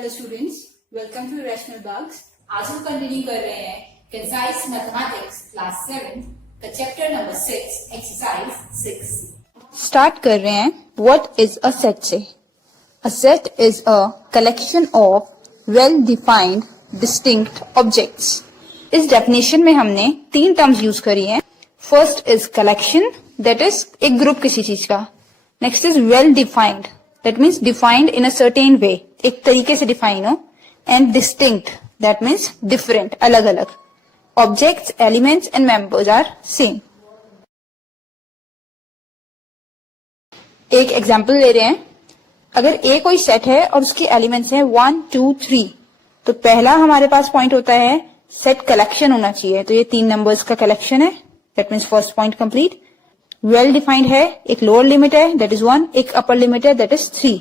Hello students, welcome to rational bugs. आज हम continue कर रहे हैं कंसाइज मैथमेटिक्स क्लास 7 का चैप्टर नंबर 6 एक्सरसाइज 6। स्टार्ट कर रहे हैं व्हाट इज अ सेट से। A set is a collection of well defined distinct objects. इस डेफिनेशन में हमने 3 टर्म्स यूज करी हैं। First is collection, that is एक ग्रुप किसी चीज का। Next is well defined, that means defined in a certain way, एक तरीके से डिफाइन हो। And distinct, that means different, अलग अलग। Objects, elements and members are same. एक एग्जांपल ले रहे हैं। अगर ए कोई सेट है और उसके एलिमेंट्स हैं 1, 2, 3, तो पहला हमारे पास पॉइंट होता है सेट कलेक्शन होना चाहिए। तो ये 3 नंबर्स का कलेक्शन है, that means first point complete. Well defined है, एक लोअर लिमिट है दैट इज 1, एक अपर लिमिट है दैट इज 3,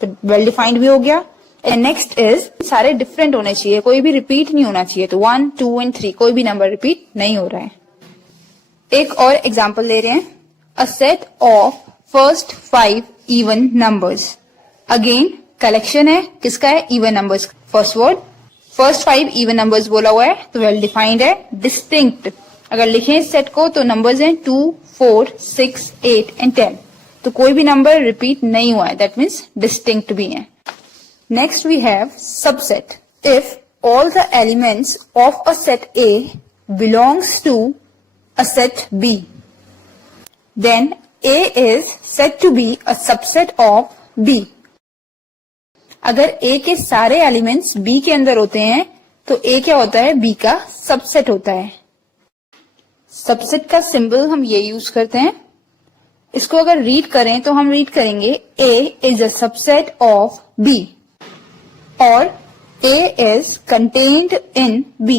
तो वेल डिफाइंड भी हो गया। एंड नेक्स्ट इज सारे डिफरेंट होने चाहिए, कोई भी रिपीट नहीं होना चाहिए। तो 1, 2 एंड 3 कोई भी नंबर रिपीट नहीं हो रहा है। एक और एग्जांपल ले रहे हैं। अ set of first 5 even numbers. Again collection है, किसका है? Even numbers. First word first 5 even numbers बोला हुआ है, तो वेल डिफाइंड है। डिस्टिंक्ट, अगर लिखें इस सेट को तो नंबर्स हैं 2, 4, 6, 8 एंड 10, तो कोई भी नंबर रिपीट नहीं हुआ है, दैट मीन्स डिस्टिंक्ट भी है। Next we have subset. If all the elements of a set A belongs to a set B, then A is said to be a subset of B. अगर A के सारे elements B के अंदर होते हैं तो ए क्या होता है? बी का सबसेट होता है। सबसेट का सिंबल हम ये यूज करते हैं। इसको अगर रीड करें तो हम रीड करेंगे A is a subset of B और A is contained in B।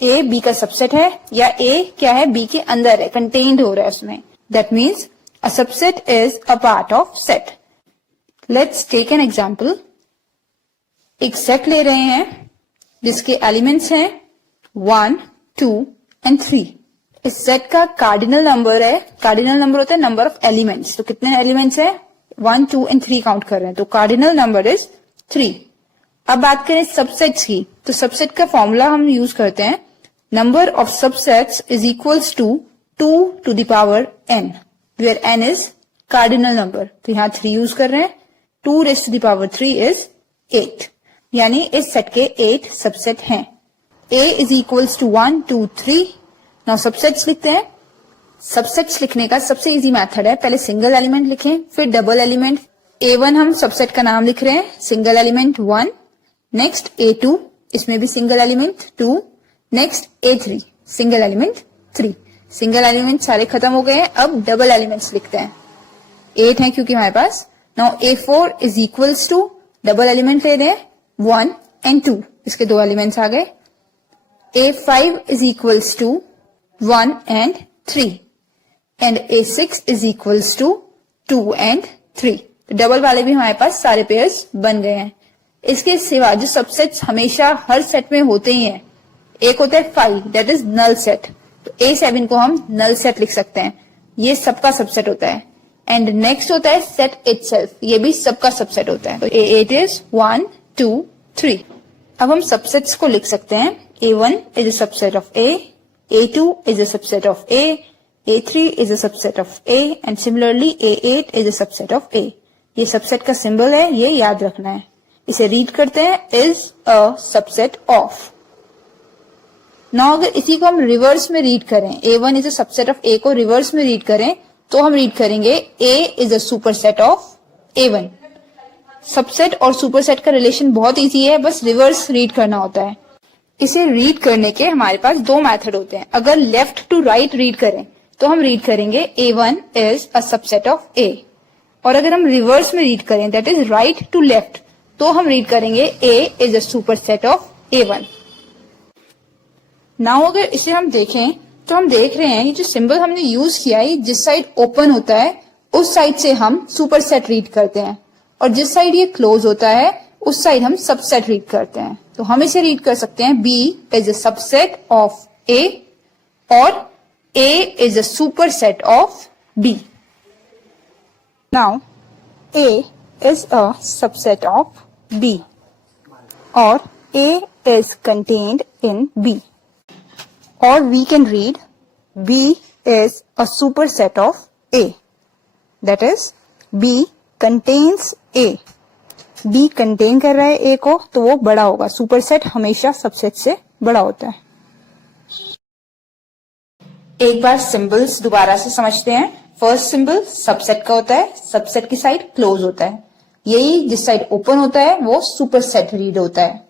A B का सबसेट है या A क्या है? B के अंदर है, कंटेन्ड हो रहा है उसमें। That means a subset is a part of set. Let's take an example. एक सेट ले रहे हैं जिसके एलिमेंट्स हैं 1, 2 एंड 3। इस सेट का कार्डिनल नंबर है, कार्डिनल नंबर होता है नंबर ऑफ एलिमेंट्स। तो कितने एलिमेंट्स है? 1, 2 एंड 3 काउंट कर रहे हैं, तो कार्डिनल नंबर इज 3। अब बात करें सबसेट्स की, तो सबसेट का फॉर्मूला हम यूज करते हैं number of subsets is equals to 2 to the power n, where n is cardinal number. तो यहाँ 3 यूज कर रहे हैं। 2 raise to the power 3 is 8, यानी इस सेट के 8 सबसेट हैं। a is equals to 1, 2, 3। Now subsets लिखते हैं। सबसेट्स लिखने का सबसे इजी मेथड है, पहले सिंगल एलिमेंट लिखें फिर डबल एलिमेंट। A1 हम सबसेट का नाम लिख रहे हैं, सिंगल एलिमेंट 1। नेक्स्ट A2, इसमें भी single element 2। Next A3, single element 3। Single element सारे खत्म हो गए हैं, अब डबल एलिमेंट्स लिखते हैं। 8 है क्योंकि हमारे पास। Now A4 is equals to, double element ले रहे हैं 1 एंड 2, इसके 2 एलिमेंट्स आ गए। A5 is equals to 1 and 3 and A6 is equals to 2 and 3। तो डबल वाले भी हमारे पास सारे पेयर्स बन गए हैं। इसके सिवा जो सबसेट्स हमेशा हर सेट में होते ही हैं, एक होता है 5, दैट इज नल सेट। तो A7 को हम नल सेट लिख सकते हैं, ये सबका सबसेट होता है। एंड नेक्स्ट होता है सेट इटसेल्फ, ये भी सबका सबसेट होता है। तो A8 इज 1, 2, 3। अब हम सबसेट्स को लिख सकते हैं। A1 is a subset of A, A2 is a subset of A, A3 is a subset of A, and similarly A8 is a subset of A। ये सबसेट का सिंबल है, ये याद रखना है। इसे रीड करते हैं is a subset of। Now अगर इसी को हम रिवर्स में रीड करें, A1 is a subset of A को रिवर्स में रीड करें तो हम रीड करेंगे A is a superset of A1। Subset और सुपरसेट का रिलेशन बहुत इजी है, बस रिवर्स रीड करना होता है। इसे रीड करने के हमारे पास 2 मेथड होते हैं। अगर लेफ्ट टू राइट रीड करें तो हम रीड करेंगे A1 is a subset of A, और अगर हम रिवर्स में रीड करें that is right to left, तो हम रीड करेंगे A is a superset of A1। Now अगर इसे हम देखें तो हम देख रहे हैं ये जो सिंबल हमने यूज किया है, जिस साइड ओपन होता है उस साइड से हम सुपरसेट रीड करते हैं, और जिस साइड ये क्लोज होता है उस साइड हम सबसेट रीड करते हैं। तो हम इसे रीड कर सकते हैं B is a subset of A और A is a superset of B। Now A is a subset of B or A is contained in B, or we can read B is a superset of A, that is B contains A. B contain कर रहा है A को तो वो बड़ा होगा, superset हमेशा subset से बड़ा होता है। एक बार सिंबल्स दोबारा से समझते हैं। फर्स्ट सिंबल सबसेट का होता है, सबसेट की साइड क्लोज होता है, यही जिस साइड ओपन होता है वो सुपरसेट रीड होता है।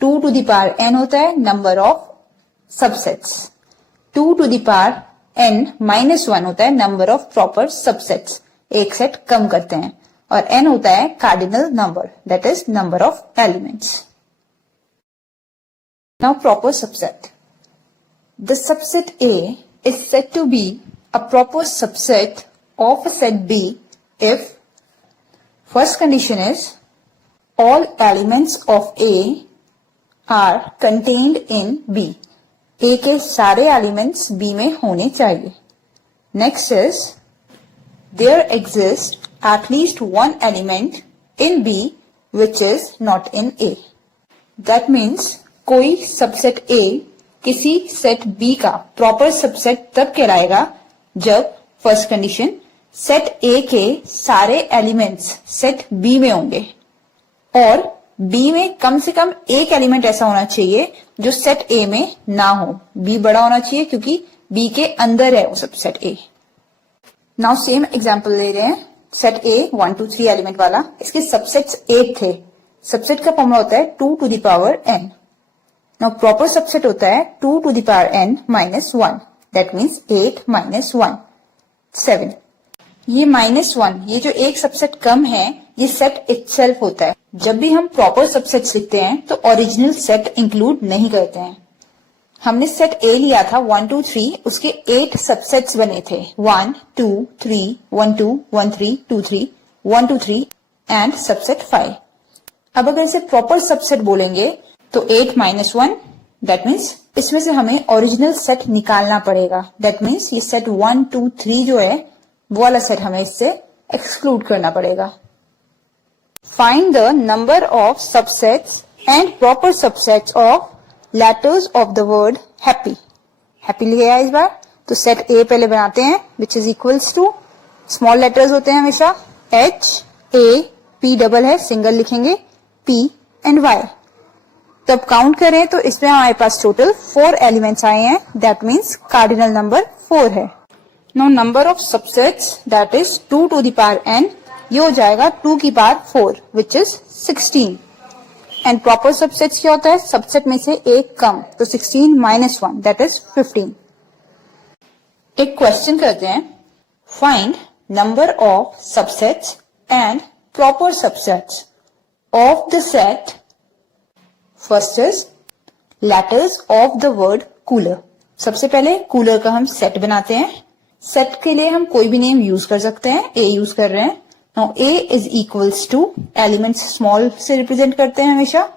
2 to the power n होता है number of subsets, 2 to the power n minus 1 होता है नंबर ऑफ प्रॉपर सबसेट्स, एक सेट कम करते हैं, और n होता है cardinal number, that is number of elements. Now proper subset, the subset A is said to be a proper subset of a set B if first condition is all elements of A are contained in B. A के सारे elements B में होने चाहिए। Next is there exists at least one element in B which is not in A. That means कोई subset A किसी set B का proper subset तब कहलाएगा जब फर्स्ट कंडीशन सेट A के सारे एलिमेंट्स सेट B में होंगे, और B में कम से कम एक एलिमेंट ऐसा होना चाहिए जो सेट A में ना हो। B बड़ा होना चाहिए क्योंकि B के अंदर है वो subset A। Now same example ले रहे हैं, सेट A 1 2 3 एलिमेंट वाला, इसके सबसेट्स 8 थे। सबसेट का फॉर्मूला होता है 2 to the power n। Now proper subset होता है 2 to the power n minus 1, that means 8 minus 1 7। ये -1, ये जो एक सबसेट कम है ये सेट इटसेल्फ होता है। जब भी हम प्रॉपर सबसेट्स लिखते हैं तो ओरिजिनल सेट इंक्लूड नहीं करते हैं। हमने सेट A लिया था 1 2 3, उसके 8 सबसेट्स बने थे 1 2 3 1 2 1 3 2 3 1 2 3 एंड सबसेट 5। अब अगर इसे प्रॉपर सबसेट बोलेंगे तो 8 minus 1, दैट मीन्स इसमें से हमें ओरिजिनल सेट निकालना पड़ेगा। दैट मीन्स ये सेट 1 2 3 जो है वो वाला सेट हमें इससे एक्सक्लूड करना पड़ेगा। Find the number of subsets and proper subsets of letters of the word happy. Happy लिया है इस बार, तो सेट A पहले बनाते हैं which is equals to, small letters होते हैं हमेशा, H A P डबल है, सिंगल लिखेंगे P एंड Y। तब काउंट करें तो इसमें हमारे पास टोटल 4 एलिमेंट्स आए हैं, दैट मीन्स कार्डिनल नंबर 4 है। Now number of subsets that is 2 to the power n, ये हो जाएगा 2 की power 4 which is 16। And proper subsets क्या होता है, सबसेट में से एक कम, तो 16 minus 1 दैट इज 15। एक क्वेश्चन करते हैं, find number of subsets and proper subsets of the set, first is letters of the word cooler. सबसे पहले कूलर का हम सेट बनाते हैं। सेट के लिए हम कोई भी नेम यूज कर सकते हैं, A यूज कर रहे हैं। Now A is equals to, elements small से रिप्रेजेंट करते हैं हमेशा,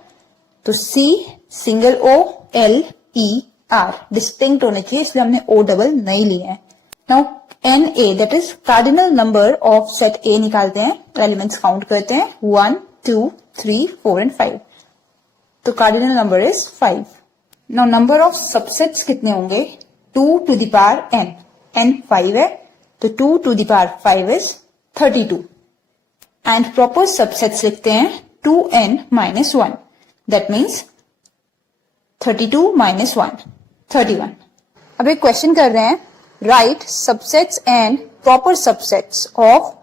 तो C single O L E R distinct होने चाहिए, इसलिए हमने O डबल नहीं लिए हैं। Now NA that is cardinal number of set A निकालते हैं, एलिमेंट्स काउंट करते हैं 1 2 3 4 एंड 5, तो cardinal number is 5। Now number of subsets कितने होंगे, 2 to the power n, n 5 है तो 2 to the power 5 is 32। And proper subsets लिखते हैं 2n minus 1, that means 32 minus 1 31। अब एक क्वेश्चन कर रहे हैं, write subsets and proper subsets of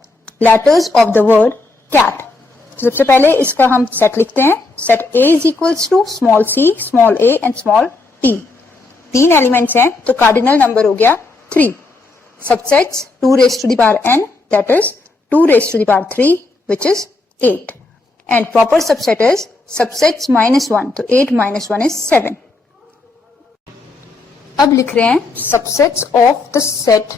letters of the word cat. सबसे पहले इसका हम सेट लिखते हैं, set A is equals to small c small a and small t। 3 elements हैं तो कार्डिनल नंबर हो गया 3। Subsets 2 raised to the power n, that is 2 raised to the power 3 which is 8, and proper subset is subsets -1, तो 8 minus 1 is 7। अब लिख रहे हैं subsets of the set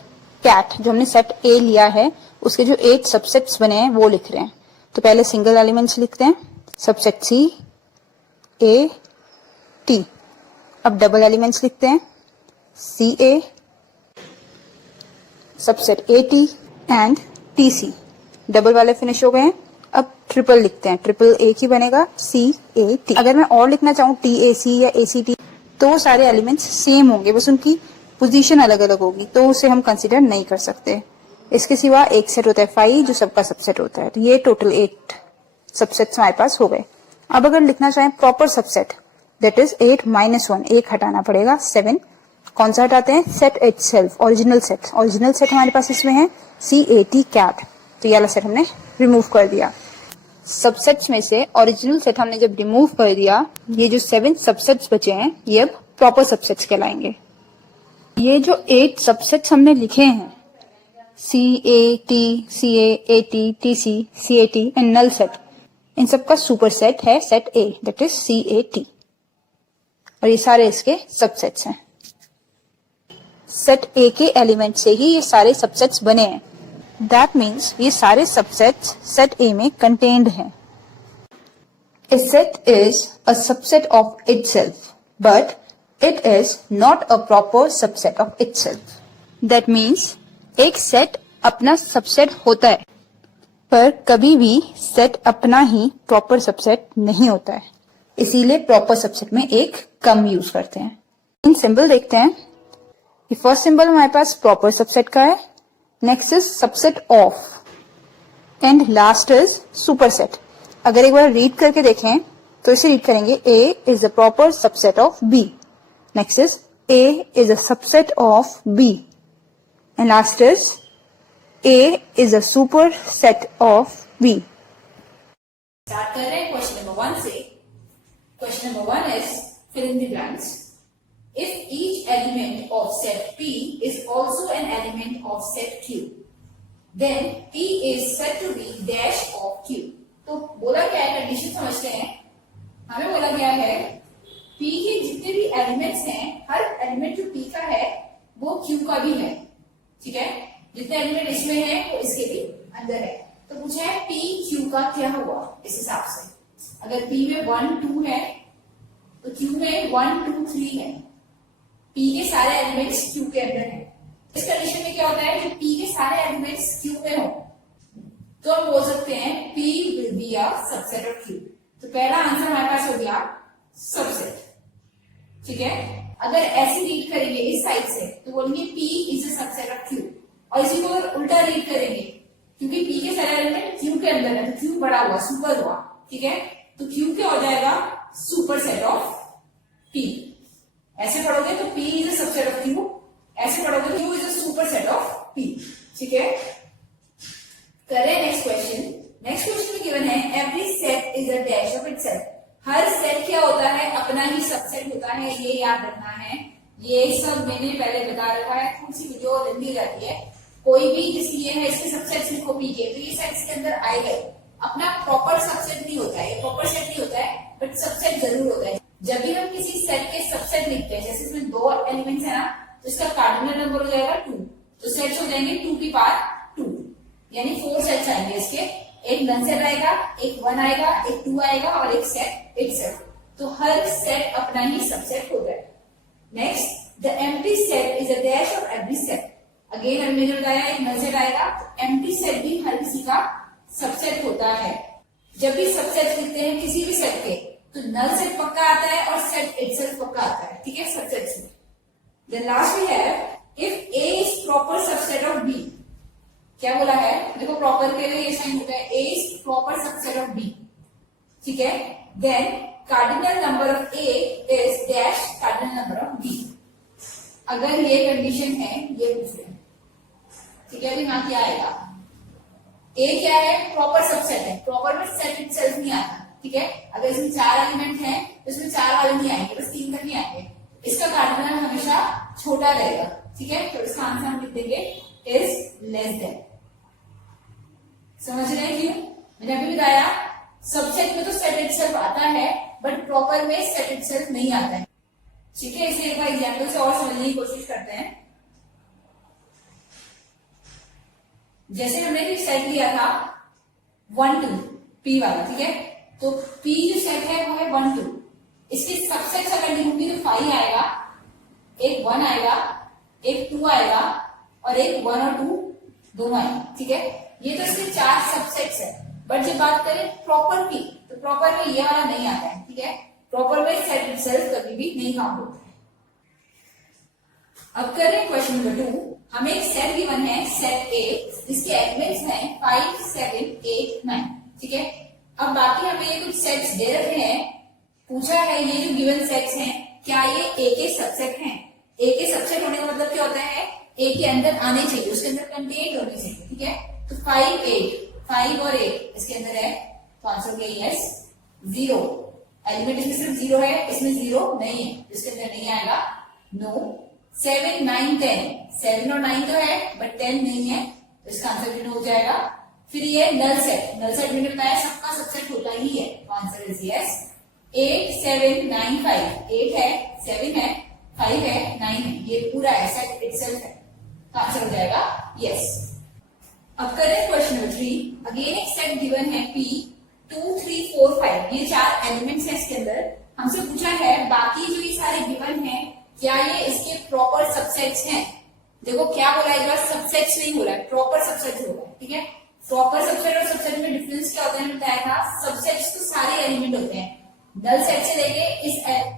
cat, जो हमने सेट A लिया है उसके जो 8 सबसेट्स बने हैं वो लिख रहे हैं। तो पहले सिंगल एलिमेंट्स लिखते हैं, सबसेट C A T। अब डबल एलिमेंट्स लिखते हैं, C A subset A T and T C। Double वाले फिनिश हो गए हैं। अब ट्रिपल लिखते हैं, ट्रिपल एक ही बनेगा CAT। अगर मैं और लिखना चाहूँ TAC या ACT तो वो सारे एलिमेंट्स सेम होंगे, बस उनकी पोजीशन अलग अलग होगी, तो उसे हम कंसिडर नहीं कर सकते। इसके सिवा एक सेट होता है फाई जो सबका सबसेट होता है। तो ये टोटल 8 सबसेट्स हमारे पास हो गए। अब अगर लिखना चाहें प्रॉपर सबसेट दैट इज 8 - 1, एक हटाना पड़ेगा 7। कौन सा हटाते हैं? Set itself, original set. Original set हमारे पास इसमें है CAT कैट, तो ये वाला सेट हमने रिमूव कर दिया। सबसेट्स में से ओरिजिनल सेट हमने जब रिमूव कर दिया, ये जो 7 सबसेट्स बचे हैं ये अब प्रॉपर सबसेट्स कहलाएंगे। ये जो 8 सबसेट्स हमने लिखे हैं CAT, CA, AT, TC, CAT and null set, इन सब का सुपर सेट है set A that is CAT, और ये सारे इसके सबसेट्स हैं। सेट A के एलिमेंट से ही ये सारे सबसेट्स बने हैं। दैट मीन्स ये सारे सबसेट्स सेट A में कंटेन्ड हैं। A set is a subset of itself, but it is not a proper subset of itself. That means एक सेट अपना सबसेट होता है, पर कभी भी सेट अपना ही प्रॉपर सबसेट नहीं होता है, इसीलिए प्रॉपर सबसेट में एक कम यूज करते हैं। इन सिंबल देखते हैं। ये फर्स्ट सिंबल हमारे पास प्रॉपर सबसेट का है, next is subset of, and last is superset. अगर एक बार रीड करके देखें तो इसे रीड करेंगे A is the proper subset of B, next is A is a subset of B, and last is A is a superset of B। Start कर रहे हैं क्वेश्चन नंबर 1 से। Question number 1 is fill in the blanks. If each element of set P is also an element of set Q, then P is said to be dash of Q. तो बोला क्या है, condition समझते हैं। हमें बोला गया है P के जितने भी एलिमेंट्स हैं, हर एलिमेंट जो P का है वो Q का भी है, ठीक है। जितने एलिमेंट इसमें है वो इसके भी अंदर है। तो पूछा है P Q का क्या हुआ इस हिसाब से। अगर P में 1 2 है तो Q में 1 2 3 है। P के सारे एलिमेंट्स Q के अंदर है। इस कंडीशन में क्या होता है कि P के सारे एलिमेंट्स Q में हो तो हम बोल सकते हैं P will be a subset of Q। तो पहला आंसर हमारे पास हो गया सबसेट, ठीक है। अगर ऐसे रीड करेंगे इस साइड से तो बोलेंगे P is a subset of Q, और इसी को अगर उल्टा रीड करेंगे क्योंकि P के सारे एलिमेंट Q के अंदर है तो Q बड़ा हुआ, सुपर हुआ, ठीक है। तो Q क्या हो जाएगा? Super set of P। ऐसे पढ़ोगे तो P is a subset of Q, ऐसे पढ़ोगे तो Q is a superset of P, ठीक है। करें नेक्स्ट क्वेश्चन। नेक्स्ट क्वेश्चन में गिवन है every set is a dash of itself. Her set क्या होता है? अपना ही सबसेट होता है, ये याद रखना है। ये सब मैंने पहले बता रखा है, थोड़ी सी वीडियो लंबी हो जाती है। कोई भी जिसकी ये है इसके सबसेट लिखो P के, तो ये सेट इसके अंदर आएगा। अपना प्रॉपर सबसेट नहीं होता है, प्रॉपर सेट नहीं होता है, बट सबसेट जरूर होता है। जब भी हम किसी सेट के सबसेट लिखते हैं, जैसे इसमें 2 एलिमेंट्स है ना, तो इसका कार्डिनल नंबर हो जाएगा 2, तो सेट्स हो जाएंगे 2 की पावर 2, यानी 4 सेट्स आएंगे इसके। एक नन सेट आएगा, एक 1 आएगा, एक 2 आएगा और एक सेट इटसेल्फ। तो हर सेट अपना ही सबसेट होता है। Next, the empty set is a dash of every set. Again हमने जो बताया एक नल सेट आएगा, तो एम्प्टी सेट भी हर किसी का सबसेट होता है। जब भी सबसेट लिखते हैं किसी भी सेट के तो नल सेट पक्का आता है और सेट इटसेल्फ पक्का आता है, ठीक है, सबसेट्स में। Then last we have if A is proper subset of B। क्या बोला है? देखो प्रॉपर के लिए ये साइन होता है, A is proper subset of B, ठीक है। Then cardinal number of A is dash cardinal number of B। अगर ये कंडीशन है, ये पूछ रहे हैं, ठीक है। अभी यहाँ क्या आएगा? A क्या है? प्रॉपर सबसेट है। प्रॉपर में सेट इटसेल्फ नहीं आता, ठीक है। अगर इसमें 4 एलिमेंट हैं तो इसमें 4 वाले नहीं आएंगे, बस 3 तक नहीं आएंगे। इसका कार्डिनल हमेशा छोटा रहेगा, ठीक है। तो इसका आंसर हम लिख देंगे इज लेस देन। समझ रहे हैं क्यों? मैंने अभी बताया सबसेट में तो सेट इटसेल्फ आता है, बट प्रॉपर में सेट इटसेल्फ नहीं आता है, ठीक है। इसे एक बार एग्जाम्पल से और समझने की कोशिश करते हैं। जैसे हमने एक सेट लिया था 1 2 P वाला, ठीक है। तो P जो सेट है वो है 1 2। इसके सबसेट्स अगर लिखूंगी तो 5 आएगा, एक 1 आएगा, एक 2 आएगा और एक 1 और 2 दोनों आएंगे, ठीक है। ये तो इसके 4 सबसेट्स है। बट जब बात करें प्रॉपर की, तो प्रॉपर में ये वाला नहीं आता है, ठीक है। प्रॉपर में सेट इटसेल्फ कभी भी नहीं काउंट होता है। अब करें क्वेश्चन नंबर 2। हमें एक सेट गिवन है, सेट ए, जिसके एलिमेंट्स हैं 5, 7, 8, 9, ठीक है। अब बाकी हमें ये कुछ सेट्स दे रखे हैं, पूछा है ये जो गिवन सेट्स हैं क्या ये ए के सबसेट हैं। ए के सबसेट होने का मतलब क्या होता है, ए के अंदर आने चाहिए, उसके अंदर कंटेंट होनी चाहिए, ठीक है। तो 5, 8, 5 और 8 इसके अंदर है, तो आंसर क्या है यस। 0 एलिमेंट इसमें सिर्फ 0 है, इसमें 0 नहीं है, इसके अंदर नहीं आएगा, नो। 7, 9, 10, 7 और 9 तो है बट 10 नहीं है, तो इसका आंसर भी नो हो जाएगा। फिर ये नल सेट, नल सेट मैंने बताया सबका सबसेट होता ही है, तो आंसर इज यस। 8, 7, 9, 5, 8 है, 7 है, 5 है, 9 है, ये पूरा है, सेट इटसेल्फ है, तो आंसर हो जाएगा यस। अब करें क्वेश्चन नंबर 3। अगेन एक सेट गिवन है P 2, 3, 4, 5, ये 4 एलिमेंट्स हैं इसके अंदर। हमसे पूछा है बाकी जो ये सारे गिवन हैं क्या ये इसके प्रॉपर सबसेट्स हैं। देखो क्या बोला है, इस बार सबसेट्स नहीं बोला है, प्रॉपर सबसेट्स बोला है, ठीक है। प्रॉपर सबसेट और सबसेट में डिफरेंस क्या होता है बताया था, सबसेट्स तो सारे एलिमेंट होते हैं, नल सेट से लेके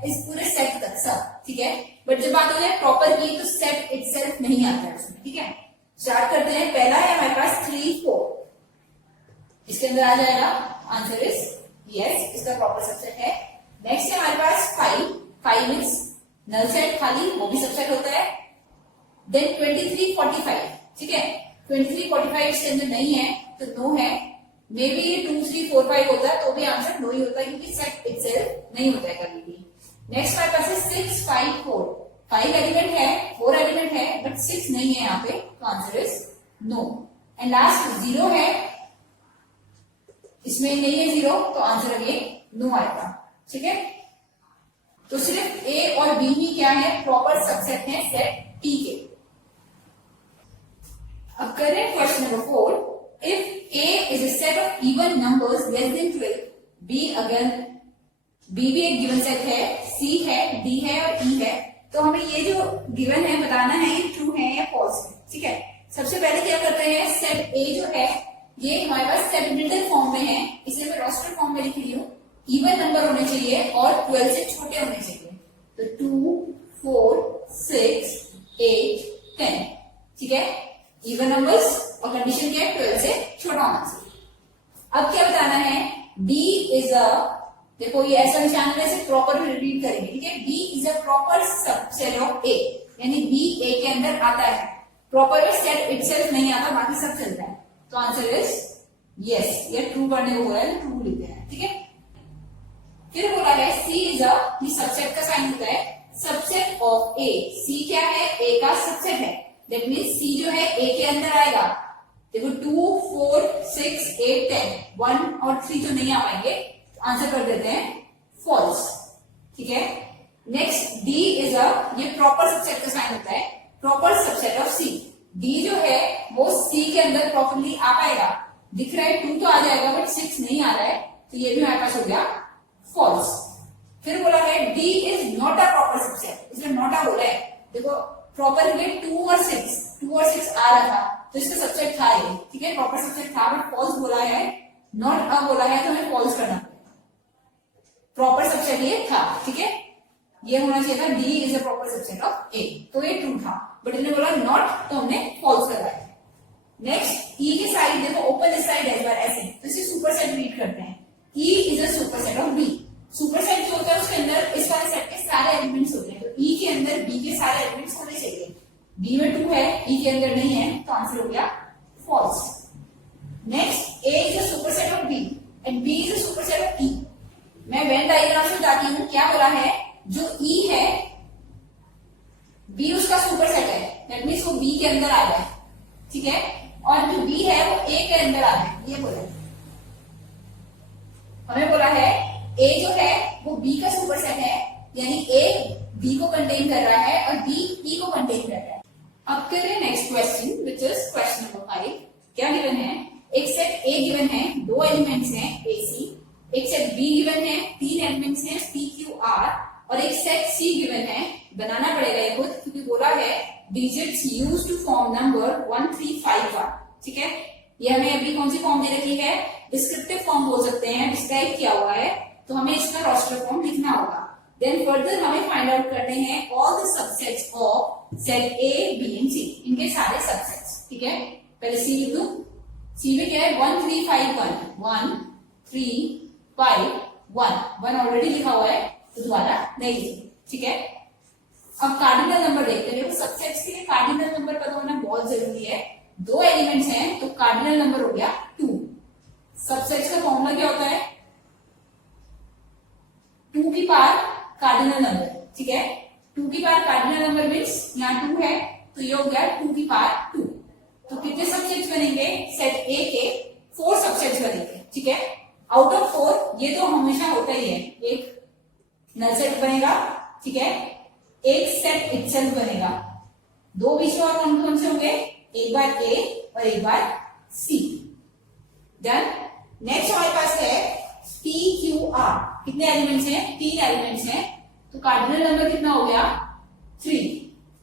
इस पूरे सेट तक सब, ठीक है। बट जब बात हो जाए प्रॉपर की तो सेट इटसेल्फ नहीं आता है उसमें, ठीक है। स्टार्ट करते हैं। पहला है हमारे पास 3, 4, इसके अंदर आ जाएगा, आंसर इज यस, इसका प्रॉपर सबसेट है। नेक्स्ट है हमारे पास 5, 5 मींस नल सेट खाली, वो भी सबसेट होता है। देन 23, 45, ठीक है, 23, 45 इसके अंदर नहीं है, तो नो है। मे बी ये 2, 3, 4, 5 होता है तो भी आंसर नो ही होता है, क्योंकि सेट इटसेल्फ नहीं होता है कभी भी। नेक्स्ट हमारे पास है 6, 5, 4, 5 एलिमेंट है, 4 एलिमेंट है बट 6 नहीं है यहाँ पे, तो answer is no. And last 0 है, इसमें नहीं है 0, तो आंसर अगेन नो आएगा, ठीक है। तो सिर्फ ए और बी ही क्या है, प्रॉपर सबसेट है सेट टी के। अब करें question number 4। If A is a set of even numbers less than 12, B again, B भी एक गिवन सेट है, सी है, डी है और ई है, तो हमें ये जो गिवन है बताना है ये ट्रू है या फॉल्स है, ठीक है। सबसे पहले क्या करते हैं, सेट ए जो है ये हमारे पास सेट फॉर्म में है, इसे मैं रोस्टर फॉर्म में लिख रही हूँ। इवन नंबर होने चाहिए और 12 से छोटे होने चाहिए, तो 2, 4, 6, 8, 10, ठीक है। इवन नंबर्स और कंडीशन क्या है, 12 से छोटा होना चाहिए। अब क्या बताना है, D इज अ, देखो ये ऐसा निशान है, इसे प्रॉपर रीड करेंगे, ठीक है। B is a proper subset of A, यानी B A के अंदर आता है। प्रॉपर में सेट इटसेल्फ नहीं आता, बाकी सब चलता है, तो आंसर इज यस। ये ट्रू करने को बोला है, ट्रू लिखते हैं, ठीक है। फिर बोला है C इज अ, ये सबसेट का साइन होता है, सबसेट ऑफ A। C क्या है, A का सबसेट है, दैट मीन्स C जो है A के अंदर आएगा। देखो 2, 4, 6, 8, 10, 1 और 3 तो नहीं आ पाएंगे, आंसर कर देते हैं फॉल्स, ठीक है। नेक्स्ट D इज अ, ये प्रॉपर सबसेट का साइन होता है, proper subset of C। D जो है वो C के अंदर प्रॉपरली आ पाएगा, दिख रहा है 2 तो आ जाएगा बट 6 नहीं आ रहा है, तो ये भी हमारे पास हो गया फॉल्स। फिर बोला है D is not a proper subset, इसमें नॉट अ बोला है। देखो प्रॉपर में 2 और 6 आ रहा था, तो इसका सबसेट था ये, ठीक है, प्रॉपर सबसेट था, बट फॉल्स बोला है, नॉट अ बोला है, तो हमें फॉल्स करना पड़ेगा। प्रॉपर सबसेट ये था, ठीक है, ये होना चाहिए था D is a proper subset of A, तो ये ट्रू था, बट इन्होंने बोला नॉट, तो हमने फॉल्स कराया। नेक्स्ट E की साइड देखो, ओपन दिस साइड एज बार ऐसे, तो इसे सुपर सेट रीड करते हैं। E is a superset of B। Super set जो होता है उसके अंदर इस वाले सेट के सारे एलिमेंट्स होते हैं, तो E के अंदर B के सारे एलिमेंट्स होने चाहिए। B में 2 है, E के अंदर नहीं है, तो आंसर हो गया false. Next A is a superset of B and B is a superset of E। मैं वेन डायग्राम से बताती हूँ, क्या बोला है, जो E है B उसका सुपर सेट है, दैट मीन्स वो B के अंदर आ रहा है, ठीक है, और जो B है वो A के अंदर आ रहा है, ये बोला है। हमें बोला है A जो है वो B का सुपर सेट है, यानी A B को कंटेन कर रहा है और B E को कंटेन कर रहा है। अब करें next question, which is question number 5। क्या गिवन है, एक सेट A गिवन है, 2 एलिमेंट्स हैं AC, एक सेट B गिवन है, 3 एलिमेंट्स हैं PQR, और एक सेट C गिवन है, बनाना पड़ेगा ये खुद, क्योंकि बोला है digits used to form number 1, 3, 5 1, ठीक है। ये हमें अभी कौन सी फॉर्म दे रखी है, डिस्क्रिप्टिव फॉर्म बोल सकते हैं, डिस्क्राइब किया हुआ है, तो हमें इसका रोस्टर फॉर्म लिखना होगा। देन फर्दर हमें फाइंड आउट करने हैं all the subsets of set A B and C, इनके सारे सबसेट्स। ठीक है, पहले सी लिख दो। सी में क्या है 1 3 5 1 1 3 5 1 ऑलरेडी लिखा हुआ है तो दोबारा नहीं लिखेंगे। ठीक है, अब कार्डिनल नंबर देखते हैं। सबसेट्स के लिए कार्डिनल नंबर पता होना बहुत जरूरी है। दो एलिमेंट्स हैं तो कार्डिनल नंबर हो गया 2। सबसेट्स का फॉर्मूला क्या होता है, 2 की पावर कार्डिनल नंबर। ठीक है, 2 की पावर कार्डिनल नंबर मीन्स यहाँ 2 है तो ये हो गया 2 की पावर 2। तो कितने सबसेट्स बनेंगे, सेट ए के 4 सबसेट्स बनेंगे। ठीक है, आउट ऑफ 4 ये तो हमेशा होता ही है, एक नल सेट बनेगा। ठीक है, एक सेट इटसेल्फ बनेगा। दो बीच में और कौन से होंगे, एक बार ए और एक बार सी। डन। नेक्स्ट हमारे पास है पी क्यू आर। कितने एलिमेंट्स हैं, 3 एलिमेंट्स हैं, तो कार्डिनल नंबर कितना हो गया 3।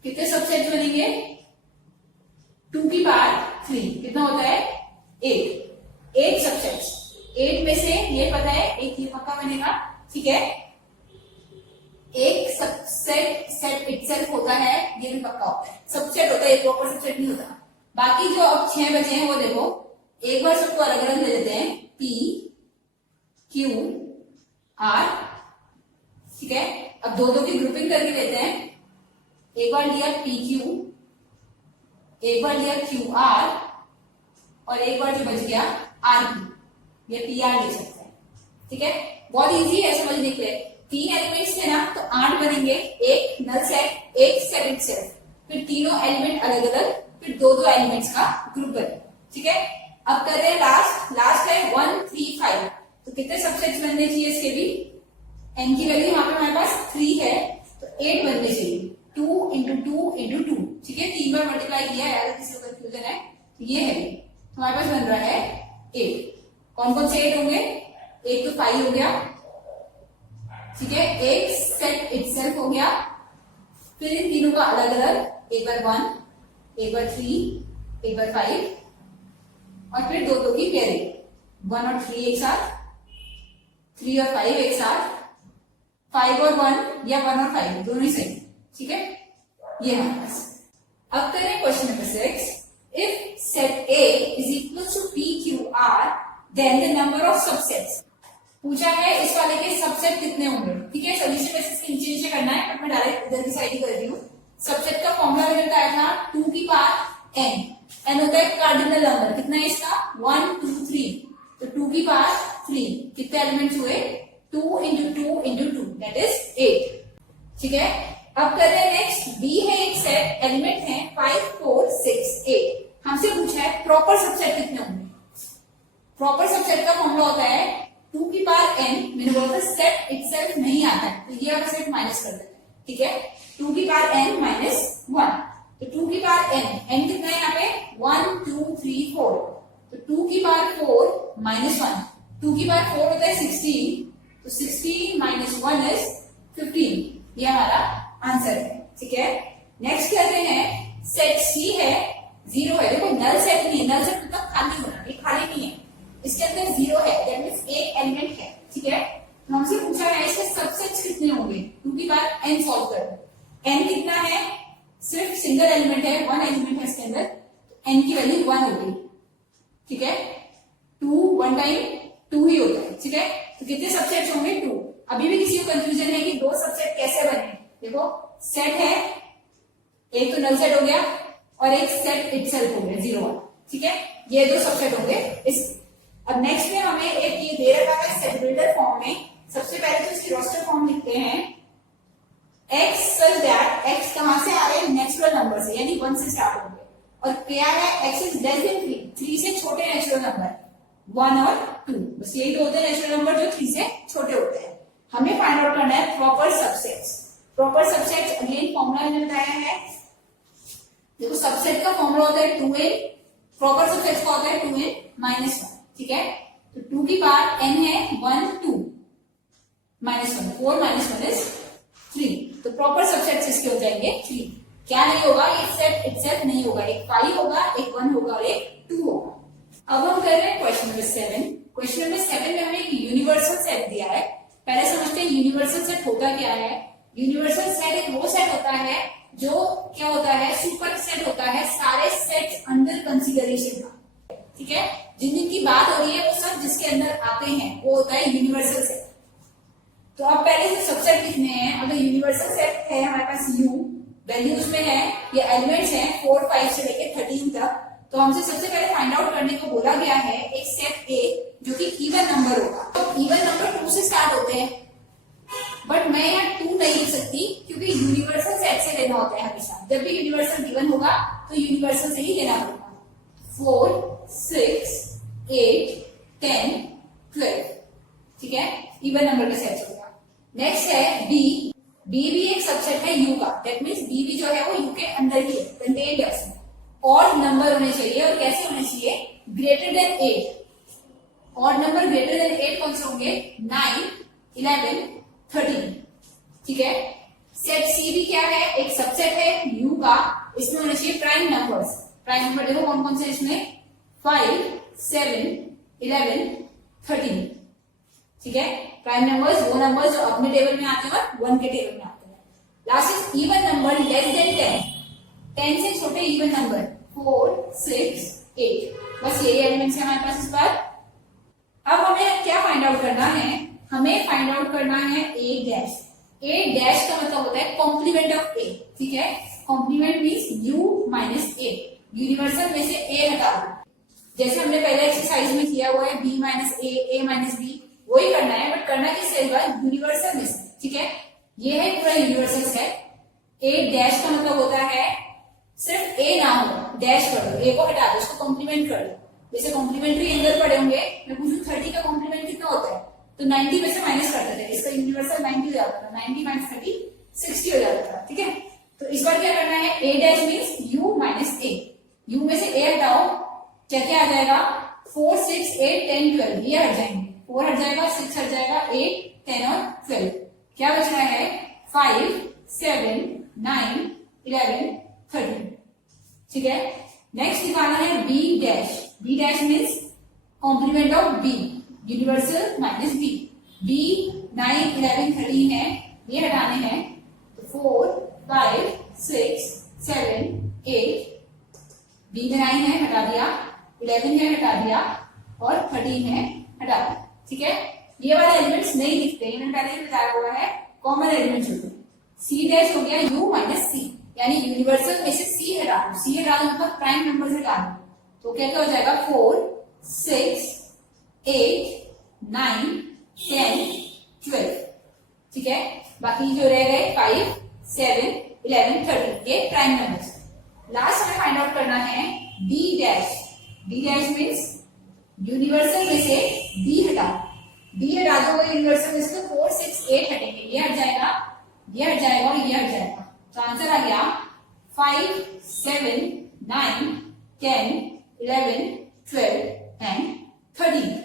कितने सबसेट्स बनेंगे, 2 की पावर 3 कितना होता है 8 सबसेट्स। 8 में से ये पता है एक ये पक्का बनेगा। ठीक है, एक सबसेट सेट इटसेल्फ होता है, ये भी पक्का होता है, सबसेट होता है, एक प्रॉपर सबसेट नहीं होता। बाकी जो अब 6 बचे हैं वो देखो, एक बार सबको अलग अलग ले लेते हैं, पी क्यू आर। ठीक है, अब दो की ग्रुपिंग करके लेते हैं। एक बार लिया पी क्यू, एक बार लिया क्यू आर और एक बार जो बच गया आर पी, ये पी आर ले सकते हैं। ठीक है, बहुत इजी है समझने के लिए। 3 एलिमेंट्स थे ना तो 8 बनेंगे, एक नल सेट, एक सेट इटसेल्फ, फिर तीनों एलिमेंट अलग अलग, फिर दो एलिमेंट्स का ग्रुप बने। ठीक है, अब कर रहे हैं लास्ट है 1 3 5। तो कितने सबसेट्स बनने चाहिए इसके भी, एन की वैल्यू यहाँ पे हमारे पास 3 है तो 8 बनने चाहिए, 2 इंटू 2 इंटू 2। ठीक है, 3 बार मल्टीप्लाई किया है, अगर किसी को कंफ्यूजन है तो ये है, तो हमारे पास बन रहा है 8। कौन कौन से 8 होंगे, एक तो 5 हो गया। ठीक है, एक सेट इटसेल्फ हो गया, फिर इन तीनों का अलग अलग, एक बार 1, एक बार 3, एक बार 5 और फिर दो की पेयरिंग, 1 और 3 एक साथ, 3 और 5 एक साथ, 5 और 1 या 1 और 5 दोनों ही सही। ठीक है, ये हमारे पास। अब करें question number 6। If set A is equal to P Q R then the number of subsets. पूछा है इस वाले के सबसेट कितने होंगे। ठीक है, सोल्यूशन बेसिस के नीचे करना है, बट मैं डायरेक्ट इधर की साइड ही कर रही हूँ। सबसेट का फॉर्मूला मैंने बताया था 2 की पावर n। n होता है कार्डिनल नंबर, कितना है इसका 1 2 3, तो 2 की पावर 3 कितने एलिमेंट्स हुए, 2 इंटू 2 इंटू 2 दैट इज 8। ठीक है, अब कर रहे हैं नेक्स्ट। बी है एक सेट, एलिमेंट है 5 4 6 8। हमसे पूछा है प्रॉपर सबसेट कितने होंगे। प्रॉपर सबसेट का फॉर्मूला होता है 2 की पावर n। मैंने बोला था सेट इटसेल्फ नहीं आता है तो ये वाला सेट माइनस कर देते हैं। ठीक है, 2 की पावर n माइनस 1, तो 2 की पावर n कितना है यहाँ पे 1 2 3 4, तो 2 की पावर 4 माइनस 1, 2 की पावर 4 होता है 16, तो 16 माइनस 1 इज 15। ये हमारा आंसर है। ठीक है, नेक्स्ट कहते हैं सेट सी है 0 है। देखो नल सेट नहीं है, नल सेट मतलब खाली होना, ये खाली नहीं है, इसके अंदर 0 है, दैट मींस एक एलिमेंट है। ठीक है, तो हमसे पूछा है इसके सबसेट्स कितने होंगे, 2 की पावर n सॉल्व करो। n कितना है, सिर्फ सिंगल एलिमेंट है, 1 एलिमेंट है इसके अंदर, तो n की वैल्यू 1 होगी। ठीक है, 2 1 टाइम 2 ही होता है। ठीक है, तो कितने सबसेट्स होंगे 2। अभी भी किसी को कंफ्यूजन है कि दो सबसेट कैसे बने। देखो सेट है, एक तो नल सेट हो गया और एक सेट इटसेल्फ हो गया 0 1। ठीक है, ये दो सबसेट होंगे इस। अब नेक्स्ट में हमें एक ये दे रखा है सेट बिल्डर फॉर्म में। सबसे पहले तो इसकी रोस्टर फॉर्म लिखते हैं, x such that x कहां से आ रहे हैं, नेचुरल नंबर से, यानी 1 से स्टार्ट होंगे। और क्या है, x इज लेस देन 3 से छोटे नेचुरल नंबर 1 और 2, बस यही दो होते हैं नेचुरल नंबर जो 3 से छोटे होते हैं। हमें फाइंड आउट करना है proper subsets. Proper subsets again formula मैंने बताया है। देखो सबसेट का फॉर्मूला होता है 2n, प्रॉपर सबसेट्स का होता है 2n माइनस 1। ठीक है, तो 2 की पावर n है 1 2 माइनस 1, 4 माइनस 1 इज 3, तो प्रॉपर सबसेट्स इसके हो जाएंगे 3। क्या नहीं होगा, एक सेट इटसेल्फ नहीं होगा, एक 5 होगा, एक 1 होगा और एक 2 होगा। अब हम कर रहे हैं क्वेश्चन नंबर 7। क्वेश्चन नंबर 7 में हमें एक यूनिवर्सल सेट दिया है। पहले समझते हैं यूनिवर्सल सेट होता क्या है। यूनिवर्सल सेट एक वो सेट होता है जो क्या होता है, सुपर सेट होता है सारे सेट्स अंडर कंसीडरेशन का। ठीक है, जिन जिन की बात हो रही है वो सब जिसके अंदर आते हैं वो होता है यूनिवर्सल सेट। तो आप पहले से सबसेट लिखने हैं। अगर यूनिवर्सल सेट है हमारे पास U, वैल्यूज में है, ये एलिमेंट्स हैं 4, 5 से लेके 13 तक, तो हमसे सबसे पहले फाइंड आउट करने को बोला गया है एक सेट A जो कि इवन नंबर होगा। तो इवन नंबर 2 से स्टार्ट होते हैं, बट मैं यहाँ 2 नहीं लिख सकती क्योंकि यूनिवर्सल सेट से लेना होता है हमेशा। जब भी यूनिवर्सल गिवन होगा तो यूनिवर्सल से ही लेना होगा। 4, 6, 8, 10, 12, ठीक है, इवन नंबर का सेट होगा। नेक्स्ट है B। B भी एक सबसेट है U का। दैट मीन्स B भी जो है वो U के अंदर ही है, कंटेन्ड है उसमें। ऑड नंबर होने चाहिए, और कैसे होने चाहिए, greater than 8। Odd number greater than 8 कौन से होंगे, 9, 11, 13। ठीक है। सेट C भी क्या है, एक सबसेट है U का। इसमें होने चाहिए प्राइम नंबर्स। प्राइम नंबर देखो कौन कौन से इसमें, 5, 7, 11, 13। ठीक है, प्राइम नंबर्स वो नंबर्स जो अपने टेबल में आते हैं और 1 के टेबल में आते हैं। Last is even number less than 10। 10 से छोटे इवन नंबर 4, 6, 8। बस यही एलिमेंट्स है हमारे पास इस बार। अब हमें क्या फाइंड आउट करना है, हमें फाइंड आउट करना है A डैश। A डैश का मतलब होता है कॉम्प्लीमेंट ऑफ A। ठीक है, complement means U minus A। Universal में से A हटा दो, जैसे हमने पहले एक्सरसाइज में किया हुआ है B minus A, A minus B, वही करना है, बट करना किससे होगा, यूनिवर्सल में से। ठीक है, ये है पूरा यूनिवर्सल सेट। A डैश का मतलब होता है सिर्फ A ना हो, डैश कर दो, A को हटा दो, इसको कॉम्प्लीमेंट कर दो। जैसे कॉम्प्लीमेंट्री एंगल पढ़े होंगे, मैं पूछूं 30 का कॉम्प्लीमेंट कितना होता है, तो 90 में से माइनस करते थे, इसका यूनिवर्सल 90 हो जाता था। 90 माइनस 30 60 हो जाता था। ठीक है, तो इस बार क्या करना है, A dash means U minus A। U में से A हटाओ, क्या क्या आ जाएगा, 4, 6, 8, 10, 12, ये हट जाएंगे। 4 हट जाएगा, 6 हट जाएगा, 8, 10 और 12। क्या बच रहा है, 5, 7, 9, 11, 13। ठीक है, नेक्स्ट दिखाना है B dash. B dash means complement of B, universal minus B। B 9, 11, 13 है, ये हटाने हैं, तो 4, 5, 6, 7, 8। B में 9 है, हटा दिया, 11 है, हटा दिया, और 13 है, हटा दिया। ठीक है, ये वाले एलिमेंट्स नहीं लिखते, मैंने पहले ही बताया हुआ है, कॉमन एलिमेंट्स होते हैं। C डैश हो गया U माइनस C, यानी यूनिवर्सल में से C हटा दो। C हटा दो मतलब प्राइम नंबर से हटा दो, तो क्या क्या हो जाएगा, 4, 6, 8, 9, 10, 12। ठीक है, बाकी जो रह गए 5, 7, 11, 13, ये प्राइम नंबर्स। लास्ट हमें फाइंड आउट करना है B dash. B dash means universal में से B हटा दो। B हटा दो, यूनिवर्सल में से 4, 6, 8 हटेंगे, ये हट जाएगा, ये हट जाएगा और ये हट जाएगा। तो आंसर आ गया 5, 7, 9, 10, 11, 12 एंड 13।